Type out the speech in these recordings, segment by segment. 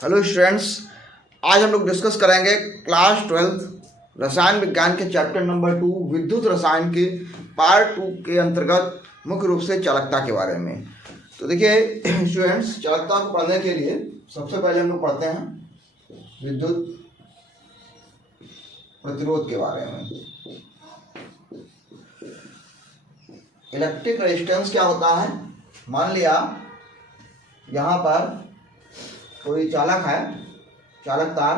Hello students, आज हम लोग डिस्कस करेंगे क्लास 12 रसायन विज्ञान के चैप्टर नंबर 2 विद्युत रसायन के पार्ट 2 के अंतर्गत मुख्य रूप से चालकता के बारे में। तो देखिए स्टूडेंट्स, चालकता को पढ़ने के लिए सबसे पहले हम लोग पढ़ते हैं विद्युत प्रतिरोध के बारे में। इलेक्ट्रिक रेजिस्टेंस क्या होता है? मान लिया यहाँ पर कोई चालक है, चालक तार।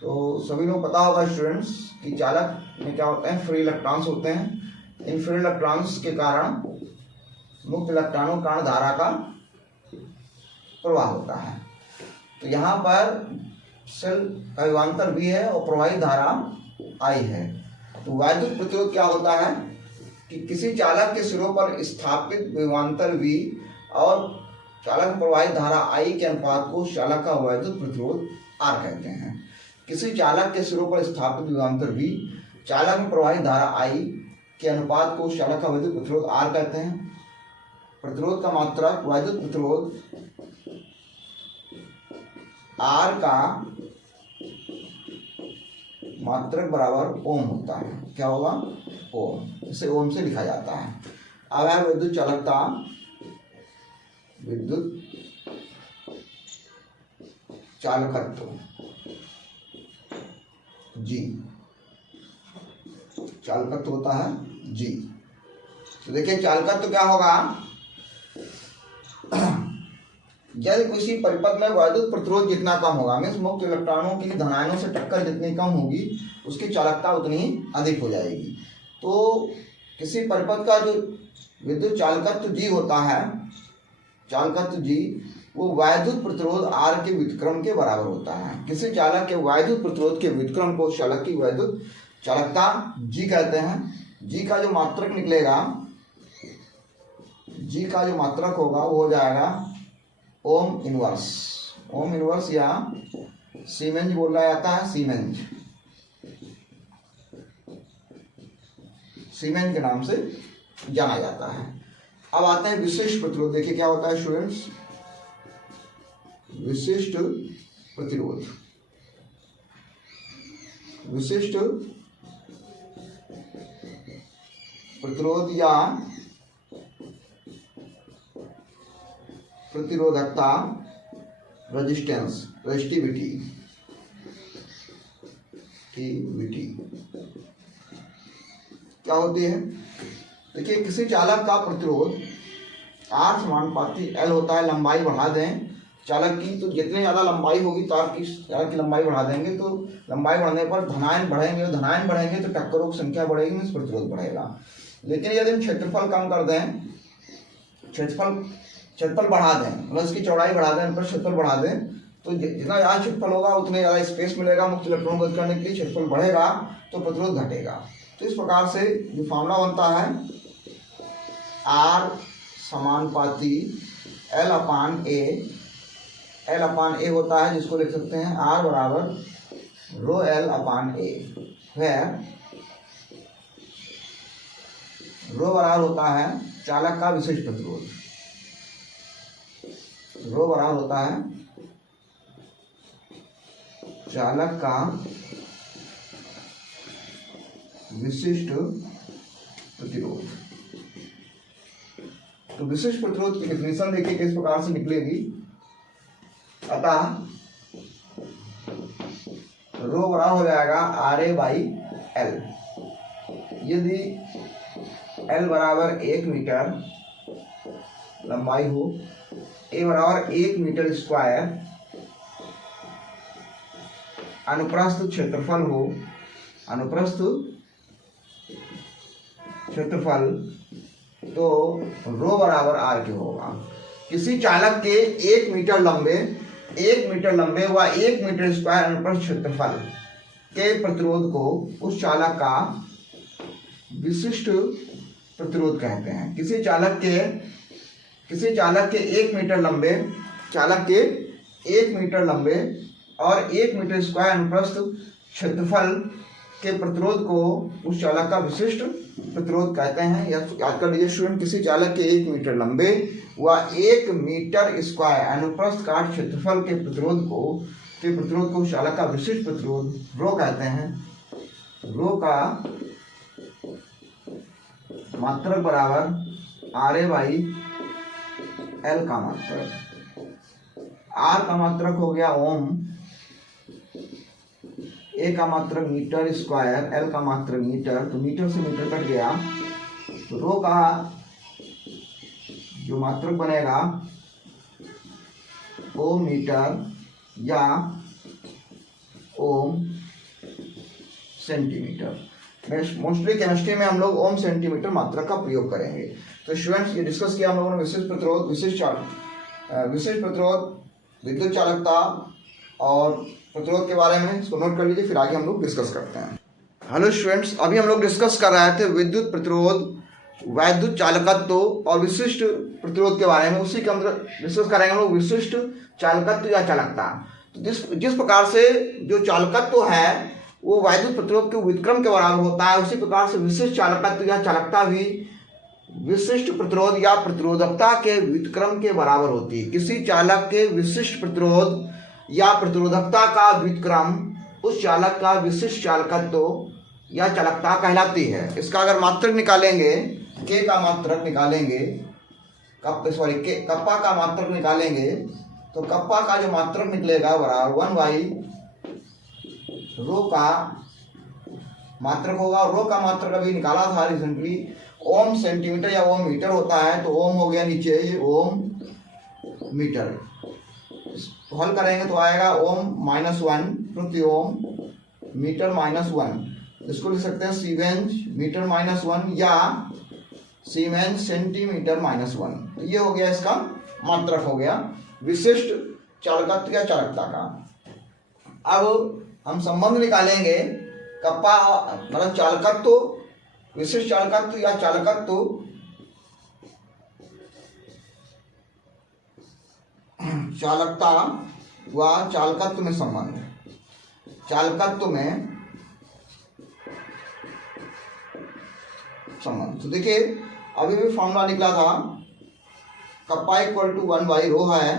तो सभी लोग पता होगा स्टूडेंट्स कि चालक में क्या होते हैं, फ्री इलेक्ट्रॉन्स होते हैं। इन फ्री इलेक्ट्रॉन्स के कारण मुक्त इलेक्ट्रॉनों के कारण धारा का प्रवाह होता है। तो यहाँ पर सेल का विभवांतर V है और प्रवाहित धारा I है। तो वैद्युत प्रतिरोध क्या होता है कि किसी चालक के सिरों पर स्थापित विभवांतर V और चालक प्रवाहित धारा I के अनुपात को चालक का वैद्युत प्रतिरोध R कहते हैं। किसी चालक के सिरों पर स्थापित विभवांतर V, चालक में प्रवाहित धारा I के अनुपात को चालक का वैद्युत प्रतिरोध R कहते हैं। प्रतिरोध का मात्रक वैद्युत प्रतिरोध R का मात्रक बराबर ओम होता है। क्या होगा? ओम। इसे ओम से लिखा जाता है। अब है विद्युत चालकता, विद्युत चालकत्व G। चालकत्व होता है G। तो देखिए चालकत्व क्या होगा, यदि किसी परिपथ में वैद्युत प्रतिरोध जितना कम होगा, मीन्स मुक्त इलेक्ट्रॉनों की धनायनों से टक्कर जितनी कम होगी उसकी चालकता उतनी अधिक हो जाएगी। तो किसी परिपथ का जो विद्युत चालकत्व G होता है, चालकत्व G, वो वैद्युत प्रतिरोध R के व्युत्क्रम के बराबर होता है। किसी चालक के वैद्युत प्रतिरोध के व्युत्क्रम को चालक की वैद्युत चालकता G कहते हैं। G का जो मात्रक निकलेगा, G का जो मात्रक होगा वो हो जाएगा ओम इनवर्स। ओम इनवर्स या सीमेंज बोला जाता है, सीमेंज, सीमेंज के नाम से जाना जाता है। अब आते हैं विशिष्ट प्रतिरोध। देखिए क्या होता है स्टूडेंट्स, विशिष्ट प्रतिरोध। विशिष्ट प्रतिरोध या प्रतिरोधकता, रेजिस्टेंस, रेजिस्टिविटी क्या होती है? देखिए किसी चालक का प्रतिरोध R समानुपाती L होता है। लंबाई बढ़ा दें चालक की, तो जितनी ज़्यादा लंबाई होगी चालक की लंबाई बढ़ा देंगे, तो लंबाई बढ़ने पर धनायन बढ़ेंगे, और धनायन बढ़ेंगे तो टक्करों की संख्या बढ़ेगी, मीन्स प्रतिरोध बढ़ेगा। लेकिन यदि हम क्षेत्रफल कम कर दें, क्षेत्रफल बढ़ा दें, मतलब इसकी चौड़ाई बढ़ा दें, पर क्षेत्रफल बढ़ा दें, तो जितना ज़्यादा क्षेत्रफल होगा उतने ज़्यादा स्पेस मिलेगा मुक्त इलेक्ट्रॉन को करने के लिए। क्षेत्रफल बढ़ेगा तो प्रतिरोध घटेगा। तो इस प्रकार से जो फॉर्मूला बनता है, R समानुपाती L अपान A होता है, जिसको लिख सकते हैं R बराबर रो L अपान A, वेयर रो बराबर होता है चालक का विशिष्ट प्रतिरोध। रो बराबर होता है चालक का विशिष्ट प्रतिरोध। तो विशिष्ट प्रतिरोध की डेफिनेशन देखिए किस प्रकार से निकलेगी। अतः रो बराबर हो जाएगा RA बाई L। यदि L बराबर 1 मीटर लंबाई हो, A बराबर 1 मीटर स्क्वायर अनुप्रस्थ क्षेत्रफल हो, अनुप्रस्थ क्षेत्रफल, तो रो बराबर R के होगा। किसी चालक के 1 मीटर लंबे व 1 मीटर स्क्वायर अनुप्रस्थ क्षेत्रफल के प्रतिरोध को उस चालक का विशिष्ट प्रतिरोध कहते हैं। किसी चालक के 1 मीटर लंबे, चालक के 1 मीटर लंबे और 1 मीटर स्क्वायर अनुप्रस्थ क्षेत्रफल के प्रतिरोध को उस चालक का विशिष्ट प्रतिरोध कहते हैं। या याद कर लीजिए स्टूडेंट, किसी चालक के 1 मीटर लंबे व 1 मीटर स्क्वायर अनुप्रस्थ काट क्षेत्रफल के प्रतिरोध को उस चालक का विशिष्ट प्रतिरोध रो कहते हैं। रो का मात्रक बराबर RA बाई L का मात्रक। R का मात्रक हो गया ओम, A का मात्रक मीटर स्क्वायर, L का मात्रक मीटर, तो मीटर से मीटर कट गया, तो रो का जो मात्रक बनेगा ओम मीटर या ओम सेंटीमीटर। मोस्टली केमिस्ट्री में हम लोग ओम सेंटीमीटर मात्रक का प्रयोग करेंगे। तो स्टूडेंट्स, ये डिस्कस किया हम लोगों ने विशिष्ट प्रतिरोध, विशिष्ट प्रतिरोध, विद्युत चालकता और प्रतिरोध के बारे में। इसको नोट कर लीजिए, फिर आगे हम लोग डिस्कस करते हैं। हेलो स्टूडेंट्स, अभी हम लोग डिस्कस कर रहे थे विद्युत प्रतिरोध, वैद्युत चालकत्व और विशिष्ट प्रतिरोध के बारे में। उसी के अंदर डिस्कस करेंगे हम लोग विशिष्ट चालकत्व या चालकता। तो जिस प्रकार से जो चालकत्व है वो वैद्युत प्रतिरोध के व्युत्क्रम के बराबर होता है, उसी प्रकार से विशिष्ट चालकत्व या चालकता भी विशिष्ट प्रतिरोध या प्रतिरोधकता के व्युत्क्रम के बराबर होती है। किसी चालक के विशिष्ट प्रतिरोध या प्रतिरोधकता का व्युत्क्रम उस चालक का विशिष्ट चालकत्व या चालकता कहलाती है। इसका अगर मात्रक निकालेंगे, के का मात्रक निकालेंगे, कप्पा का मात्रक निकालेंगे, तो कप्पा का जो मात्रक निकलेगा बराबर 1 बाई रो का मात्रक होगा। रो का मात्रक अभी निकाला था रिसेंटली, ओम सेंटीमीटर या ओम मीटर होता है, तो ओम हो गया नीचे, ये ओम मीटर। तो हल करेंगे तो आएगा ओम -1 प्रति ओम मीटर -1। इसको लिख सकते हैं सीमेंस मीटर -1 या सीमेंस सेंटीमीटर -1। तो ये हो गया, इसका मात्रक हो गया विशिष्ट चालकत्व या चालकता का। अब हम संबंध निकालेंगे कप्पा मतलब चालकत्व, विशिष्ट चालकत्व या चालकत्व, चालकता व चालकत्व में संबंध। चालकत्व में संबंध, तो देखिए अभी भी फॉर्मूला निकला था, kappa equal to 1 by rho है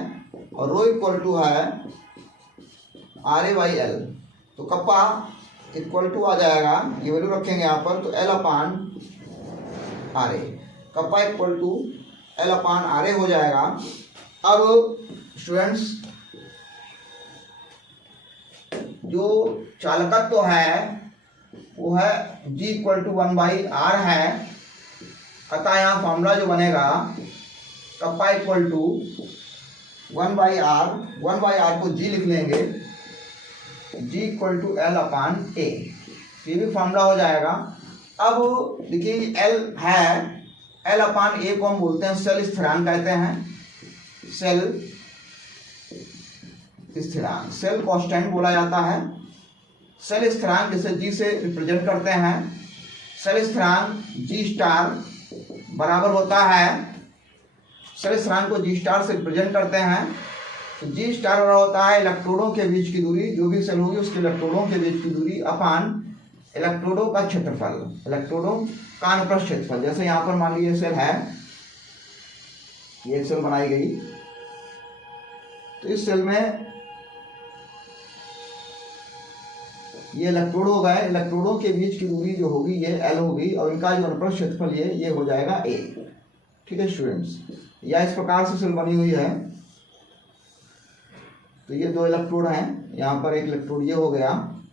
और रो इक्वल टू है RA बाई L। तो कप्पा इक्वल टू आ जाएगा, ये वैल्यू रखेंगे यहाँ पर, तो L upon RA, kappa equal to L upon RA हो जाएगा। अब स्टूडेंट्स, जो चालकत्व है वो है G equal to 1 by R है, अतः यहाँ फॉर्मूला जो बनेगा kappa equal to 1 by R को G लिख लेंगे, G equal to L upon A, ये भी फॉर्मूला हो जाएगा। अब देखिए L है, L अपान A को हम बोलते हैं सेल स्थिरांक कहते हैं, सेल स्थिरांक, सेल कांस्टेंट बोला जाता है। सेल स्थिरांक जिसे G से रिप्रेजेंट करते हैं, सेल स्थिरांक G स्टार बराबर होता है, सेल स्थिरांक को G स्टार से रिप्रेजेंट करते हैं, तो G स्टार बराबर होता है इलेक्ट्रोडों के बीच की दूरी, जो भी सेल होगी उसके इलेक्ट्रोडों के बीच की दूरी अपान इलेक्ट्रोडों का क्षेत्रफल, इलेक्ट्रोडों का अनुप्रस्थ क्षेत्रफल। जैसे यहाँ पर मान लीजिए सेल है, ये सेल बनाई गई, तो इस सेल में ये इलेक्ट्रोड हो गए, इलेक्ट्रोडों के बीच की दूरी जो होगी ये L होगी और इनका जो अनुप्रस्थ क्षेत्रफल ये हो जाएगा A। ठीक है स्टूडेंट्स, या इस प्रकार से सेल बनी हुई है, तो ये 2 इलेक्ट्रोड हैं, यहाँ पर एक इलेक्ट्रोड ये हो गया,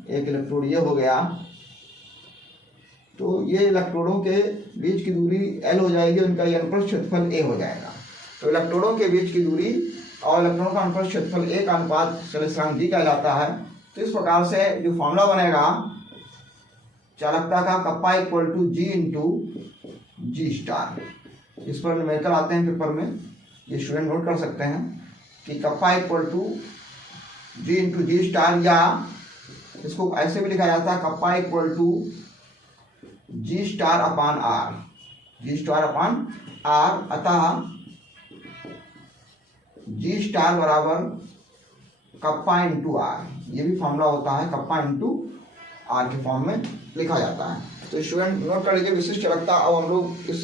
एक इलेक्ट्रोड ये हो गया, तो ये इलेक्ट्रोडों के बीच की दूरी L हो जाएगी, उनका ये अनुप्रस्थ क्षेत्रफल A हो जाएगा। तो इलेक्ट्रोडों के बीच की दूरी और इलेक्ट्रॉनों का अनुप्रस्थ क्षेत्रफल A का अनुपात सेल स्थिरांक G कहलाता है। तो इस प्रकार से जो फॉर्मूला बनेगा चालकता का, kappa equal to G into G star, इस पर न्यूमेरिकल आते हैं पेपर में, ये स्टूडेंट नोट कर सकते हैं कि kappa equal to G into G star, या इसको ऐसे भी लिखा जाता है kappa equal to G star upon R, G star upon R। अतः G स्टार बराबर कप्पा इंटू R, ये भी फॉर्मूला होता है कप्पा इंटू आर के फॉर्म में लिखा जाता है। तो स्टूडेंट नोट कर लीजिए विशिष्ट चालकता। अब हम लोग इस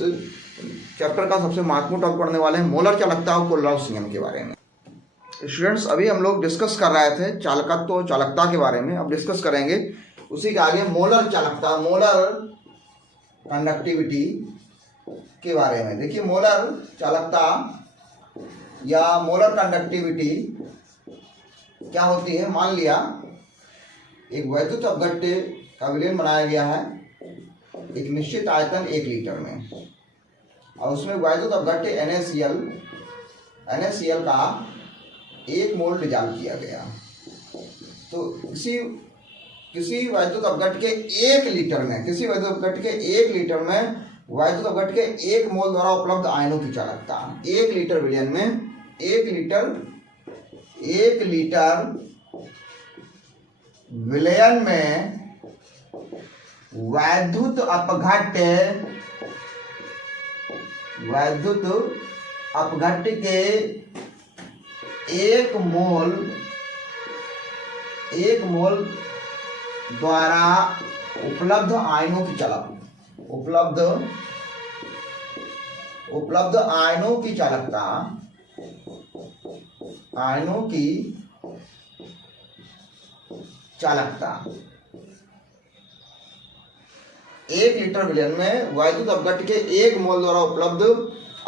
चैप्टर का सबसे महत्वपूर्ण टॉपिक पढ़ने वाले हैं मोलर चालकता और कोलेराउस नियम के बारे में। स्टूडेंट्स अभी हम लोग डिस्कस कर रहे थे चालकत्व और चालकता के बारे में, अब डिस्कस करेंगे उसी के आगे मोलर चालकता, मोलर कंडक्टिविटी के बारे में। देखिए मोलर चालकता या मोलर कंडक्टिविटी क्या होती है। मान लिया एक वैद्युत अपघट्य का विलयन बनाया गया है एक निश्चित आयतन 1 लीटर में, और उसमें वैद्युत अपघट्य NaCl का 1 मोल डिजॉल्व किया गया। तो किसी वैद्युत अपघट्य के 1 लीटर में, किसी वैद्युत अपघट्य के 1 लीटर में वैद्युत अपघट्य के 1 मोल द्वारा उपलब्ध आयनों की चालकता 1 लीटर विलयन में 1 लीटर विलयन में वैद्युत अपघट्य के 1 मोल द्वारा उपलब्ध आयनों की उपलब्ध आयनों की चालकता 1 लीटर विलयन में वैद्युत अपघट्य के 1 मोल द्वारा उपलब्ध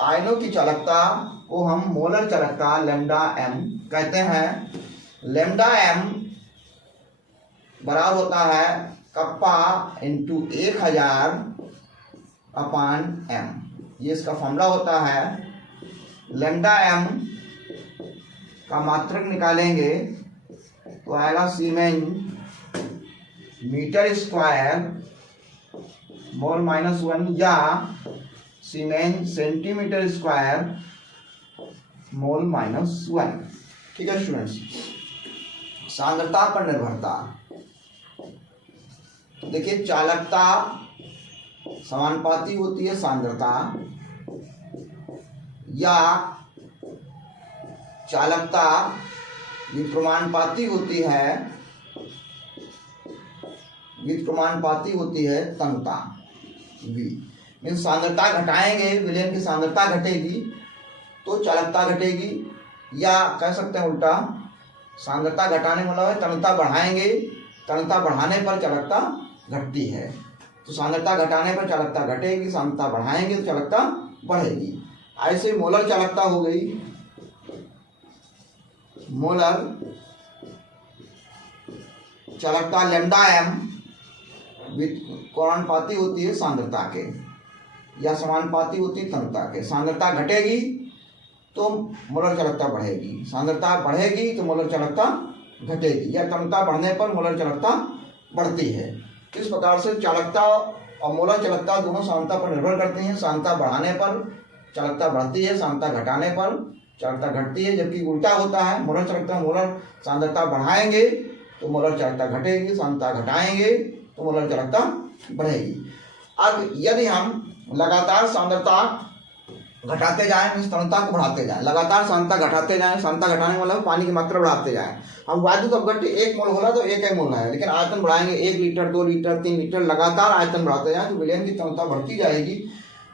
आयनों की चालकता को हम मोलर चालकता लैम्डा m कहते हैं। लैम्डा m बराबर होता है कप्पा इंटू 1000/m। ये इसका फॉर्मूला होता है। लैम्डा m का मात्रक निकालेंगे तो आएगा सीमेन मीटर स्क्वायर मोल -1 या सीमेन सेंटीमीटर स्क्वायर मोल -1। ठीक है स्टूडेंट्स। सांद्रता पर निर्भरता, देखिए चालकता समानुपाती होती है सांद्रता, या चालकता व्युत्क्रमानुपाती होती है तन्यता V। मीन्स सांद्रता घटाएंगे, विलयन की सांद्रता घटेगी तो चालकता घटेगी, या कह सकते हैं उल्टा सांद्रता घटाने मतलब है तन्यता बढ़ाएंगे, तन्यता बढ़ाने पर चालकता घटती है। तो सांद्रता घटाने पर चालकता घटेगी, सांद्रता बढ़ाएंगे तो चालकता बढ़ेगी। ऐसे मोलर चालकता हो गई। मोलर चालकता लैम्डा m कोणानुपाती होती है सांद्रता के या समानुपाती होती है तन्यता के। सांद्रता घटेगी तो मोलर चालकता बढ़ेगी, सांद्रता बढ़ेगी तो मोलर चालकता घटेगी, या तन्यता बढ़ने पर मोलर चालकता बढ़ती है। इस प्रकार से चालकता और मोलर चालकता दोनों सांद्रता पर निर्भर करती हैं। सांद्रता बढ़ाने पर चालकता बढ़ती है, सांद्रता घटाने पर चालकता घटती है, जबकि उल्टा होता है। मोलर चालकता मोलर सांद्रता बढ़ाएंगे तो मोलर चालकता घटेगी, सांद्रता घटाएंगे तो मोलर चालकता बढ़ेगी। अब यदि हम लगातार सांद्रता घटाते जाएं, तन्यता को बढ़ाते जाएं, लगातार सांद्रता घटाते जाएं, सांद्रता घटाने मतलब पानी की मात्रा बढ़ाते जाएं। हम वैद्युत अपघट्य 1 मोल होला तो 1 मोल है, लेकिन आयतन बढ़ाएंगे 1 लीटर 2 लीटर 3 लीटर, लगातार आयतन बढ़ाते जाएं तो विलयन की तन्यता बढ़ती जाएगी।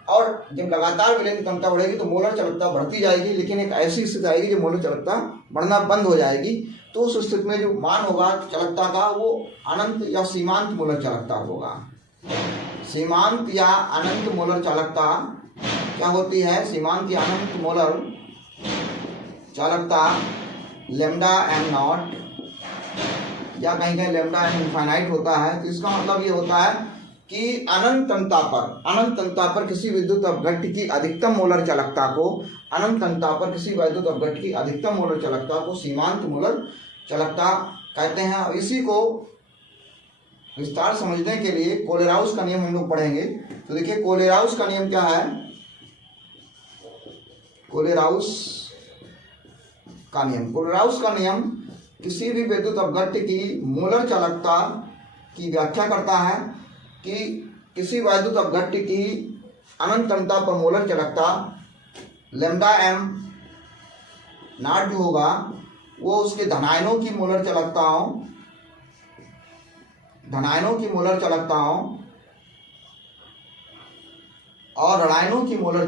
और जब लगातार विलयन की तन्यता बढ़ेगी तो मोलर चालकता बढ़ती जाएगी, लेकिन एक ऐसी स्थिति आएगी जब मोलर चालकता बढ़ना बंद हो जाएगी। तो उस स्थिति में जो मान होगा चालकता का वो अनंत या सीमांत मोलर चालकता होगा। सीमांत या अनंत मोलर चालकता क्या होती है? सीमांत या अनंत मोलर चालकता लैम्डा m0 या कहीं कहीं लैम्डा m इनफाइनाइट होता है। तो इसका मतलब ये होता है कि अनंत तन्यता पर किसी विद्युत अपघट्य की अधिकतम मोलर चालकता को वैद्युत अपघट्य की अधिकतम मोलर चालकता को सीमांत मोलर चालकता कहते हैं। और इसी को विस्तार समझने के लिए कोलेराउस का नियम हम लोग पढ़ेंगे। तो देखिए कोलेराउस का नियम क्या है। कोलेराउस का नियम किसी भी विद्युत अपघट्य की मोलर चालकता की व्याख्या करता है कि किसी वैद्युत अपघट्य की अनंत तन्यता पर मोलर चालकता लैम्डा m नॉट जो होगा वो उसके धनायनों की मोलर चालकताओं धनायनों की मोलर चालकताओं और ऋणायनों की मोलर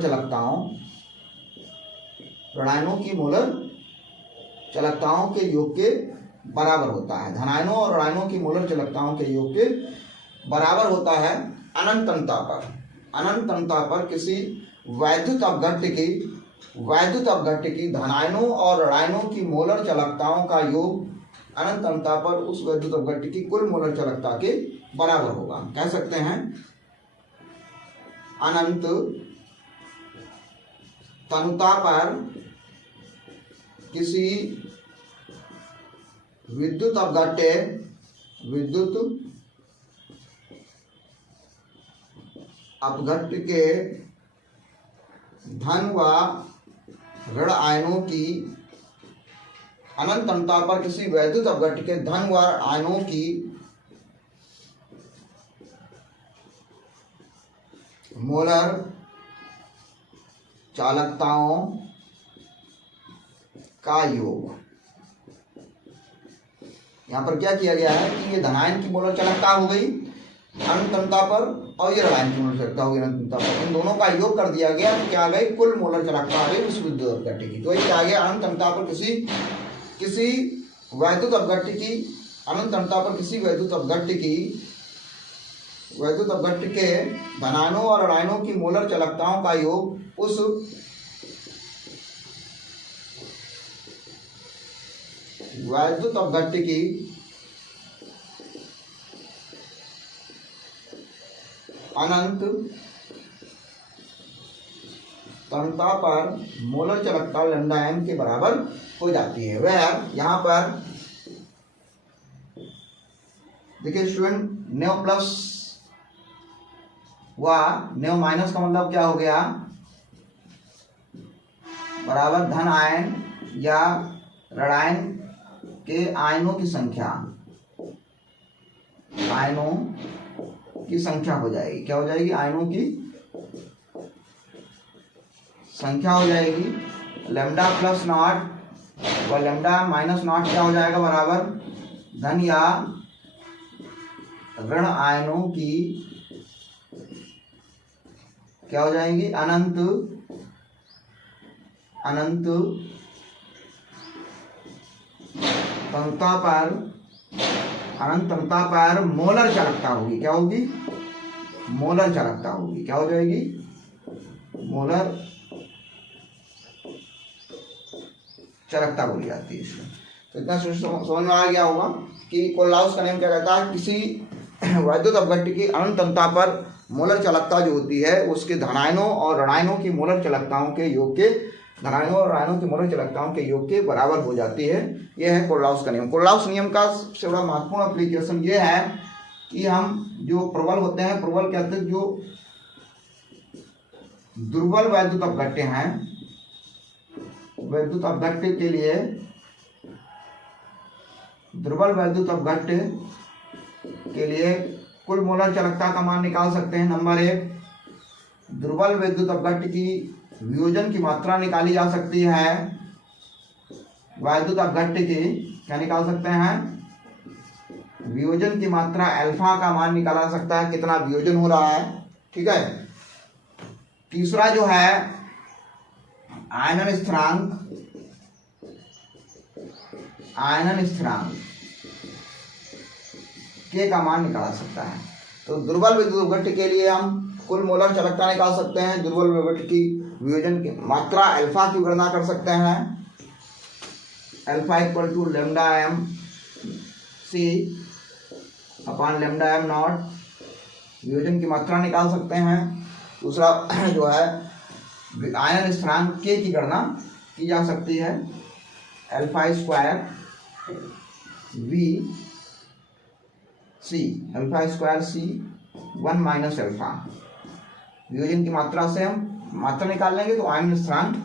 चालकताओं के योग के बराबर होता है। धनायनों और ऋणायनों की मोलर चालकताओं के योग के बराबर होता है अनंतता पर किसी वैद्युत अपघट्य की धनायनों और ऋणायनों की मोलर चालकताओं का योग अनंतता पर उस वैद्युत अपघट्य की कुल मोलर चालकता के बराबर होगा। कह सकते हैं अनंत तनुता पर किसी विद्युत अपघट्य के धन व ऋण आयनों की अनंतता पर किसी वैद्युत अपघट्य के धन व आयनों की मोलर चालकताओं का योग। यहां पर क्या किया गया है कि ये धनायन की मोलर चालकता हो गई अनंतता पर और ये ऋणायन की मोलर चालकता हो गई अनंतता पर, इन दोनों का योग कर दिया गया तो क्या आ गई कुल मोलर चालकता आ गई उस विद्युत अपघट्य की। तो ये क्या आ गया अनंतता पर किसी वैद्युत अपघट्य की अनंतता पर किसी वैद्युत अपघट्य के धनायनों और ऋणायनों की मोलर चालकताओं का योग उस वैद्युत अपघट्य की अनंत तनता पर मोलर चालकता लैम्डा m के बराबर हो जाती है। वह यहाँ पर देखिए स्टूडेंट नेव प्लस व नेव माइनस का मतलब क्या हो गया बराबर धन आयन या ऋणायन के आयनों की संख्या हो जाएगी। क्या हो जाएगी आयनों की संख्या हो जाएगी। लैम्डा प्लस नॉट व लैम्डा माइनस नॉट क्या हो जाएगा बराबर धन या ऋण आयनों की क्या हो जाएंगी अनंत तनता पर मोलर चालकता होगी। क्या होगी मोलर चालकता होगी। क्या हो जाएगी मोलर चालकता बोली जाती है इसमें। तो इतना समझ में आ गया होगा कि कोल्लाउस का नियम क्या कहता है किसी वैद्युत अपघट्य की अनंत तनता पर मोलर चालकता जो होती है उसके धनायनों और ऋणायनों की मोलर चालकताओं के योग के धनायनों और ऋणायनों की मोलर चालकताओं के योग के बराबर हो जाती है। यह है कोल्लाउस का नियम। कोल्लाउस नियम का सबसे बड़ा महत्वपूर्ण एप्लीकेशन ये है कि हम जो प्रबल होते हैं प्रबल कहते हैं जो दुर्बल वैद्युत अपघट्य हैं वैद्युत अपघट्य के लिए दुर्बल वैद्युत अपघट्य के लिए कुल मोलर चालकता का मान निकाल सकते हैं। नंबर 1 दुर्बल वैद्युत अपघट्य की वियोजन की मात्रा निकाली जा सकती है। वैद्युत अपघट्य की क्या निकाल सकते हैं वियोजन की मात्रा अल्फा का मान निकाला जा सकता है कितना वियोजन हो रहा है। ठीक है। तीसरा जो है आयनन स्थिरांक के का मान निकाला सकता है। तो दुर्बल विद्युत अपघट्य के लिए हम कुल मोलर चालकता निकाल सकते हैं। दुर्बल अपघट्य की वियोजन की मात्रा अल्फा की गणना कर सकते हैं। Alpha equal to lambda m c upon lambda m naught वियोजन की मात्रा निकाल सकते हैं। दूसरा जो है आयनन स्थिरांक के की गणना की जा सकती है। Alpha square v c alpha square c 1 minus alpha वियोजन की मात्रा से हम मात्रा निकाल लेंगे तो आयनन स्थिरांक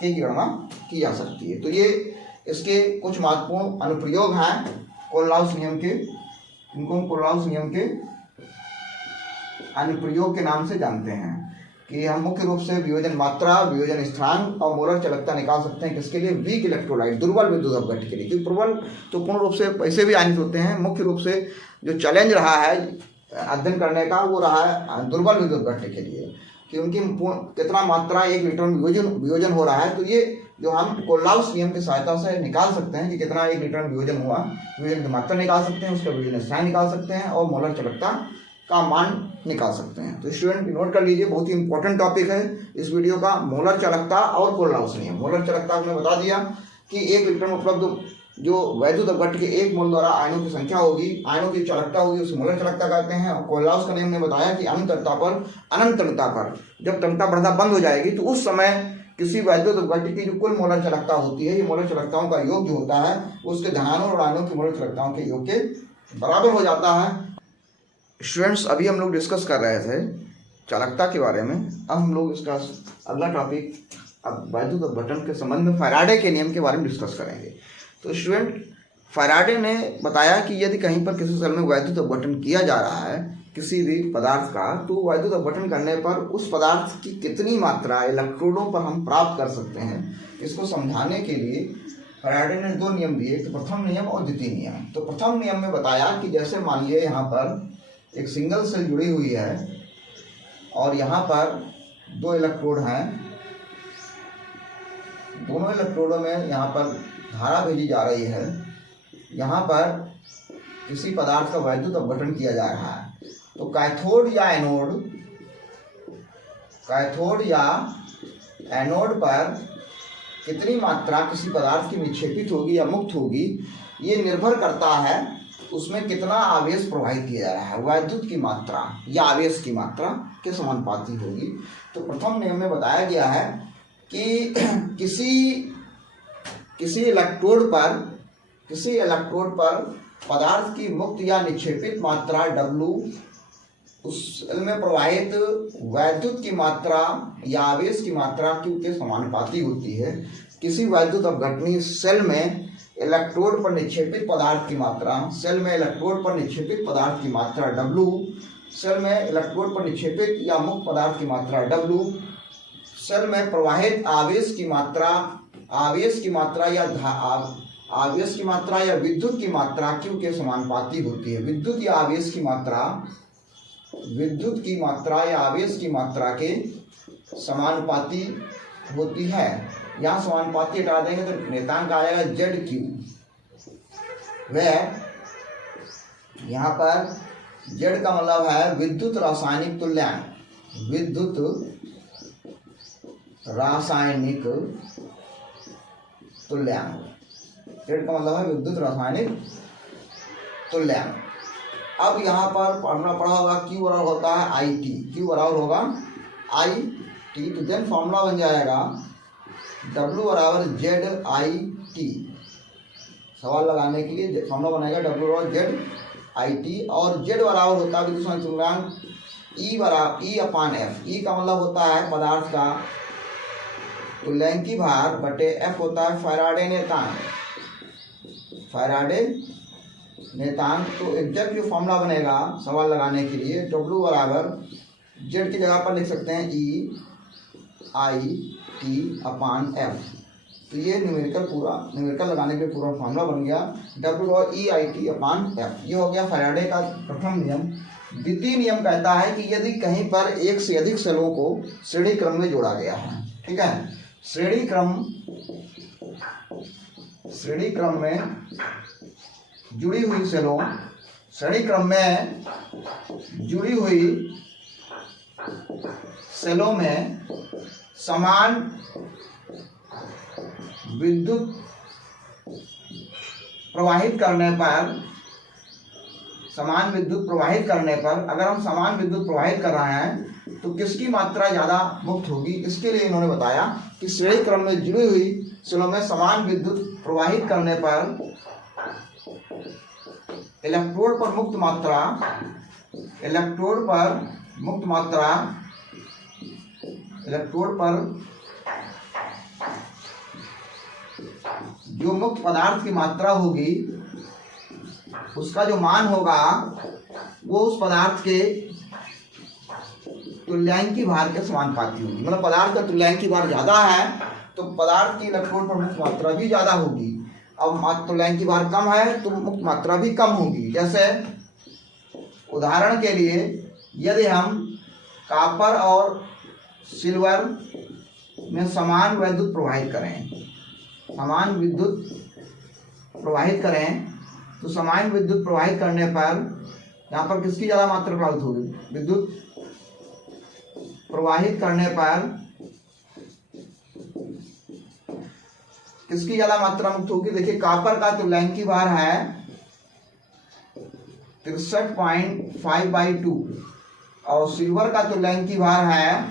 के की गणना की जा सकती है। तो ये इसके कुछ महत्वपूर्ण अनुप्रयोग हैं कोल्लाउस नियम के। इनको हम कोल्लाउस नियम के अनुप्रयोग के नाम से जानते हैं। कि हम मुख्य रूप से वियोजन मात्रा, वियोजन स्थानांक और मोलर चालकता निकाल सकते हैं किसके लिए, वीक इलेक्ट्रोलाइट, दुर्बल विद्युत अपघट्य के लिए। क्योंकि प्रबल तो पूर्ण रूप से ऐसे भी आयनित होते हैं। मुख्य रूप से जो चैलेंज रहा है अध्ययन करने का वो रहा है दुर्बल विद्युत अपघट्य के लिए, कि उनकी कितना मात्रा 1 लीटर में वियोजन हो रहा है। तो ये जो हम कोल्लाउस नियम की सहायता से निकाल सकते हैं कि कितना 1 लीटर में वियोजन हुआ, वियोजन की मात्रा निकाल सकते हैं, उसका वियोजन स्थान निकाल सकते हैं और मोलर चालकता का मान निकाल सकते हैं। तो स्टूडेंट नोट कर लीजिए, बहुत ही इंपॉर्टेंट टॉपिक है इस वीडियो का, मोलर चालकता और कोल्लाउस नियम। मोलर चालकता में बता दिया कि 1 लीटर में उपलब्ध जो वैद्युत अपघट्य के 1 मोल द्वारा आयनों की संख्या होगी, आयनों की चालकता होगी, उसे मोलर चालकता कहते हैं। और कोल्लाउस का नियम ने बताया कि अनंत तनता पर जब तनता बढ़ना बंद हो जाएगी तो उस समय किसी वैद्युत अपघट्य की जो कुल मोलर चालकता होती है, ये मोलर चालकताओं का योग जो होता है उसके धनानों और ऋणानों की मोलर चालकताओं के योग के बराबर हो जाता है। स्टूडेंट्स अभी हम लोग डिस्कस कर रहे थे चालकता के बारे में। अब हम लोग इसका अगला टॉपिक अब वैद्युत अपघटन के संबंध में फैराडे के नियम के बारे में डिस्कस करेंगे। तो स्टूडेंट फैराडे ने बताया कि यदि कहीं पर किसी सेल में वैद्युत अपघटन किया जा रहा है किसी भी पदार्थ का, तो वैद्युत अपघटन करने पर उस पदार्थ की कितनी मात्रा इलेक्ट्रोडों पर हम प्राप्त कर सकते हैं, इसको समझाने के लिए फैराडे ने 2 नियम दिए, तो प्रथम नियम और द्वितीय नियम। तो प्रथम नियम में बताया कि जैसे मान लिए यहाँ पर एक सिंगल सेल जुड़ी हुई है और यहाँ पर 2 इलेक्ट्रोड हैं, दोनों इलेक्ट्रोडों में यहाँ पर धारा भेजी जा रही है, यहाँ पर किसी पदार्थ का वैद्युत अपघटन किया जा रहा है। तो कैथोड या एनोड पर कितनी मात्रा किसी पदार्थ की निक्षेपित होगी या मुक्त होगी, ये निर्भर करता है उसमें कितना आवेश प्रवाहित किया जा रहा है। वैद्युत की मात्रा या आवेश की मात्रा के समानुपाती होगी। तो प्रथम नियम में बताया गया है कि किसी इलेक्ट्रोड पर पदार्थ की मुक्त या निक्षेपित मात्रा W उस सेल में प्रवाहित वैद्युत की मात्रा या आवेश की मात्रा Q के समानुपाती होती है। किसी वैद्युत अपघटनी सेल में इलेक्ट्रोड पर निक्षेपित पदार्थ की मात्रा, सेल में इलेक्ट्रोड पर निक्षेपित पदार्थ की मात्रा W, सेल में इलेक्ट्रोड पर निक्षेपित या मुक्त पदार्थ की मात्रा W, सेल में प्रवाहित आवेश की मात्रा या विद्युत की मात्रा Q के समानुपाती होती है। विद्युत या आवेश की मात्रा के समानुपाती होती है। यहाँ समानुपाती हटा देंगे तो नियतांक आ जाएगा ZQ। वह यहाँ पर Z का मतलब है विद्युत रासायनिक तुल्यांक, Z का मतलब है विद्युत रासायनिक तुल्यांक। अब यहाँ पर फॉर्मूला पढ़ा होगा Q बराबर होता है IT, Q बराबर होगा IT। तो देन फॉर्मूला बन जाएगा W बराबर ZIT। सवाल लगाने के लिए फॉर्मूला बनेगा W बराबर ZIT और Z बराबर होता है विद्युत रासायनिक तुल्यांक E/F। E का मतलब होता है पदार्थ का तुल्यांकी भार बटे F होता है फैराडे नेतांक। तो एग्जैक्ट जो फॉर्मूला बनेगा सवाल लगाने के लिए W बराबर Z की जगह पर लिख सकते हैं EIT/F। तो ये न्यूमेरिकल लगाने के लिए पूरा फॉर्मूला बन गया W और EIT/F। ये हो गया फैराडे का प्रथम नियम। द्वितीय नियम कहता है कि यदि कहीं पर एक से अधिक सेलों को श्रेणी क्रम में जोड़ा गया है, ठीक है, श्रेणी क्रम में जुड़ी हुई सेलों, श्रेणी क्रम में जुड़ी हुई सेलों में समान विद्युत प्रवाहित करने पर अगर हम समान विद्युत प्रवाहित कर रहे हैं तो किसकी मात्रा ज़्यादा मुक्त होगी। इसके लिए इन्होंने बताया कि श्रेणी क्रम में जुड़ी हुई सेलों में समान विद्युत प्रवाहित करने पर इलेक्ट्रोड पर जो मुक्त पदार्थ की मात्रा होगी उसका जो मान होगा वो उस पदार्थ के तुल्यांकी भार के समानुपाती होगी। मतलब पदार्थ का तुल्यांकी भार ज़्यादा है तो पदार्थ की इलेक्ट्रॉन पर मुक्त मात्रा भी ज़्यादा होगी। अब तुल्यांकी भार कम है तो मुक्त मात्रा भी कम होगी। जैसे उदाहरण के लिए यदि हम कॉपर और सिल्वर में समान विद्युत प्रवाहित करें, तो समान विद्युत प्रवाहित करने पर यहाँ पर किसकी ज़्यादा मात्रा प्रभावित होगी? विद्युत प्रवाहित करने पर किसकी ज़्यादा मात्रा मुक्त होगी? देखिए कॉपर का तुल्यांकी भार है 63.5/2 और सिल्वर का तुल्यांकी भार है,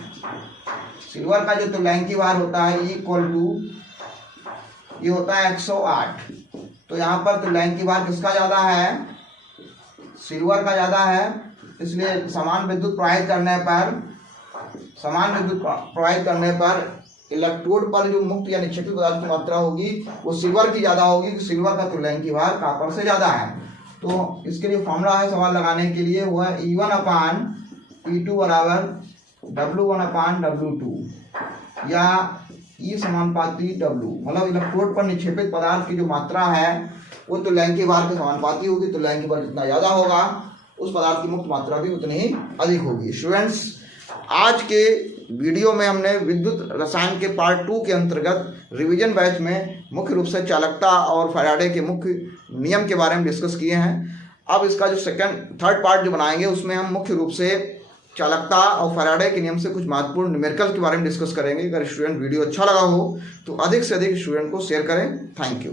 सिल्वर का जो तुल्यांकी भार होता है ये होता है 108। तो यहाँ पर तुल्यांकी भार किसका ज़्यादा है? सिल्वर का ज़्यादा है। इसलिए समान विद्युत प्रवाहित करने पर इलेक्ट्रोड पर जो मुक्त या निक्षेपित पदार्थ की मात्रा होगी वो सिल्वर की ज़्यादा होगी। सिल्वर का तुल्यांकी भार कॉपर से ज़्यादा है। तो इसके लिए फॉर्मूला है सवाल लगाने के लिए, वो है E1/E2 बराबर W1/W2 या E समानुपाती W। मतलब इलेक्ट्रोड पर निक्षेपित पदार्थ की जो मात्रा है वो तुल्यांकी भार के समानुपाती होगी। तुल्यांकी भार जितना ज़्यादा होगा उस पदार्थ की मुक्त मात्रा भी उतनी ही अधिक होगी। स्टूडेंट्स, आज के वीडियो में हमने विद्युत रसायन के पार्ट 2 के अंतर्गत रिवीजन बैच में मुख्य रूप से चालकता और फैराडे के मुख्य नियम के बारे में डिस्कस किए हैं। अब इसका जो थर्ड पार्ट जो बनाएंगे उसमें हम मुख्य रूप से चालकता और फैराडे के नियम से कुछ महत्वपूर्ण न्यूमेरिकल के बारे में डिस्कस करेंगे। अगर स्टूडेंट वीडियो अच्छा लगा हो तो अधिक से अधिक स्टूडेंट को शेयर करें। Thank you.